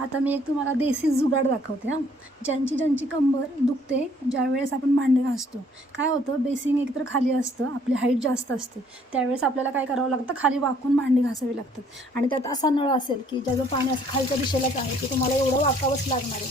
आता मी एक तुम्हाला देसी जुगाड दाखवते हां. ज्यांची कंबर दुखते ज्यावेळेस आपण भांडे घासतो, काय होतं बेसिंग एकतर खाली असतं, आपली हाईट जास्त असते, त्यावेळेस आपल्याला काय करावं लागतं, खाली वाकून भांडी घासावी लागतात. आणि त्यात असा नळ असेल की ज्याचं पाणी असं खालच्या दिशेलाच आहे की तुम्हाला एवढं वाकावंच लागणार आहे.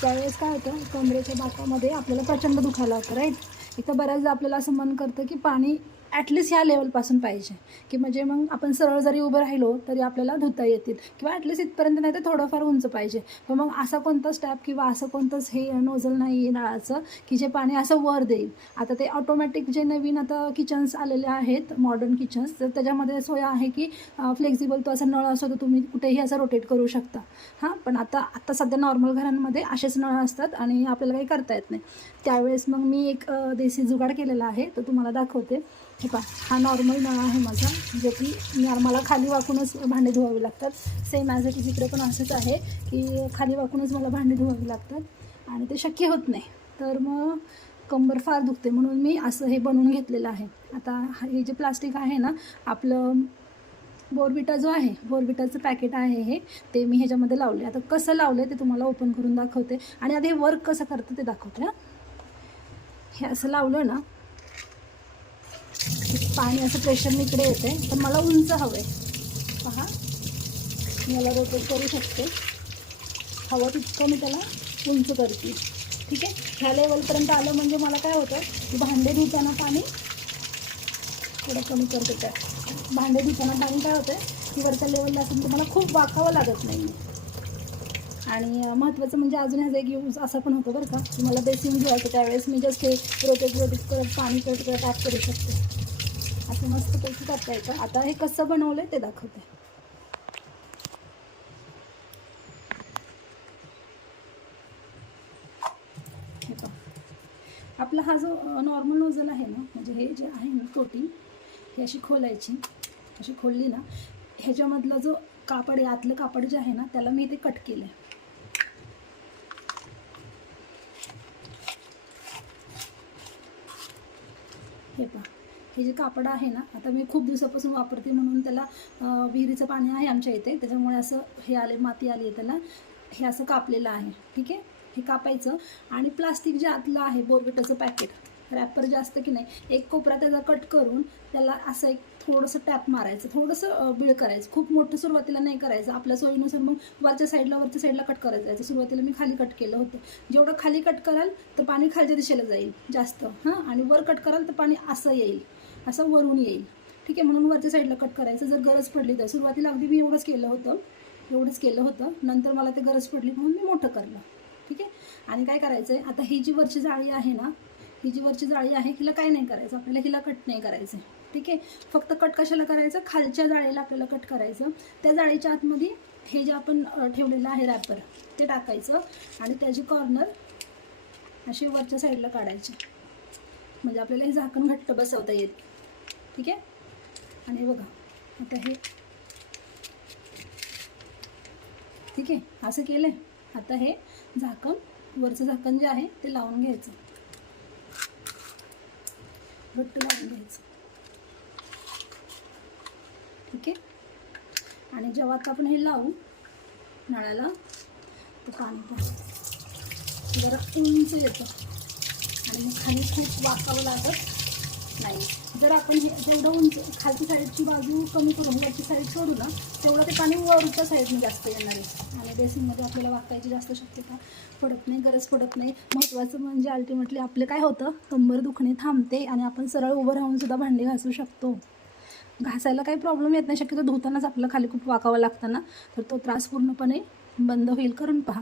त्यावेळेस काय होतं, कमरेच्या भागामध्ये आपल्याला प्रचंड दुखायला होतं राईट. एक तर बऱ्याचदा आपल्याला असं मन करतं की पाणी ॲटलिस्ट ह्या लेवलपासून पाहिजे, की म्हणजे मग आपण सरळ जरी उभं राहिलो तरी आपल्याला धुता येतील, किंवा ॲटलिस्ट इथपर्यंत नाही तर थोडंफार उंच पाहिजे. पण मग असा कोणता स्टॅप किंवा असं कोणतंच हे नोझल नाही आहे नळाचं की जे पाणी असं वर देईल. आता ते ऑटोमॅटिक जे नवीन आता किचन्स आलेले आहेत, मॉडर्न किचन्स, तर त्याच्यामध्ये सोय आहे की फ्लेक्झिबल तो असा नळ असतो तर तुम्ही कुठेही असं रोटेट करू शकता. हां, पण आता सध्या नॉर्मल घरांमध्ये असेच नळ असतात आणि आपल्याला काही करता येत नाही. त्यावेळेस मग मी एक देसी जुगाड केलेला आहे, तो तुम्हाला दाखवते. हे पहा, हा नॉर्मल नळ आहे माझा, जो की मला खाली वाकूनच भांडे धुवावी लागतात. सेम ॲज इट इज इकडे पण असंच आहे की खाली वाकूनच मला भांडी धुवावी लागतात आणि ते शक्य होत नाही. तर मग कंबर फार दुखते, म्हणून मी असं हे बनवून घेतलेलं आहे. आता हे जे प्लास्टिक आहे ना, आपलं बोर्नव्हिटा जो आहे, बोर्नव्हिटाचं पॅकेट आहे हे, ते मी ह्याच्यामध्ये लावले. आता कसं लावलं ते तुम्हाला ओपन करून दाखवते आणि आता हे वर्क कसं करतं ते दाखवते. हां, हे असं लावलं ना, पाणी असं प्रेशरने इकडे येते, पण मला उंच हवं आहे. पहा, मी याला रोटेट करू शकते. हवं तितकं मी त्याला उंच करते. ठीक आहे, ह्या लेवलपर्यंत आलं म्हणजे मला काय होतं की भांडे धुताना पाणी थोडं कमी करते. त्यात भांडे धुताना पाणी काय होतं की वरच्या लेवलला असून तुम्हाला खूप वाकावं लागत नाही. आणि महत्त्वाचं म्हणजे अजून ह्याचा एक यूज असा पण होतो बरं का, तुम्हाला बेसिन धुवायचं त्यावेळेस मी जस्ट हे रोटेट करत पाणी करत ॲप करू शकते. असं मस्तपैकी करता येतं. आता हे कसं बनवलं आहे ते दाखवते. हे पहा, आपला हा जो नॉर्मल नोझल आहे ना, म्हणजे हे जे आहे ना कोटिंग, हे अशी खोलायची. अशी खोलली ना, ह्याच्यामधला जो कापड आहे, आतलं कापड जे आहे ना, त्याला मी इथे कट केलं आहे. हे पहा, हे जे कापड आहे ना, आता मी खूप दिवसापासून वापरते म्हणून त्याला विहिरीचं पाणी आहे आमच्या इथे, त्याच्यामुळे असं हे आले, माती आली आहे त्याला. हे असं कापलेलं आहे. ठीक आहे, हे कापायचं आणि प्लास्टिक जे आतलं आहे बोर्नव्हिटाचं पॅकेट, रॅपर जास्त की नाही, एक कोपरा त्याचा कट करून त्याला असं एक थोडंसं टॅप मारायचं, थोडंसं बिळ करायचं. खूप मोठं सुरुवातीला नाही करायचं, आपल्या सोयीनुसार मग वरच्या साईडला कट करत जायचं. सुरुवातीला मी खाली कट केलं होतं. जेवढं खाली कट कराल तर पाणी खालच्या दिशेला जाईल जास्त, हां, आणि वर कट कराल तर पाणी असं येईल, असं वरून येईल. ठीक आहे, म्हणून वरच्या साईडला कट करायचं जर गरज पडली तर. सुरुवातीला अगदी मी एवढंच केलं होतं, नंतर मला ते गरज पडली म्हणून मी मोठं करलं. ठीक आहे, आणि काय करायचं आहे, आता ही जी वरची जाळी आहे ना, ही जी वरची जाळी आहे हिला काय नाही करायचं आपल्याला, हिला कट नाही करायचं. ठीक आहे, फक्त कट कशाला करायचं, खालच्या जाळीला आपल्याला कट करायचं. त्या जाळीच्या आतमध्ये हे जे आपण ठेवलेलं आहे रॅपर ते टाकायचं आणि त्याची कॉर्नर अशी वरच्या साईडला काढायची, म्हणजे आपल्याला हे झाकण घट्ट बसवता येईल. ठीक आहे, आणि बघा आता हे, ठीक आहे, असं केलं आहे. आता हे झाकण, वरचं झाकण जे आहे ते लावून घ्यायचं, घट्ट लावून घ्यायचं. ठीक आहे, आणि जेव्हा आता आपण हे लावू नळाला तर पाणी पण जरा उंच येतं आणि मग खाली खूप वाकावं लागत नाही. जर आपण हे जेवढं उंच खालची साईडची बाजू कमी करून वरची साईड सोडू ना, तेवढं ते पाणी वरच्या साईडने जास्त येणार आहे आणि बेसिनमध्ये आपल्याला वाकायची जास्त शक्यता पडत नाही, गरज पडत नाही. महत्त्वाचं म्हणजे अल्टिमेटली आपलं काय होतं, कंबर दुखणे थांबते आणि आपण सरळ उभं राहून सुद्धा भांडी घासू शकतो. घासायला काही प्रॉब्लेम येत नाही, शक्यतो धुतानाच आपल्याला खाली खूप वाकावं लागतं ना, तर तो त्रास पूर्णपणे बंद होईल. करून पहा.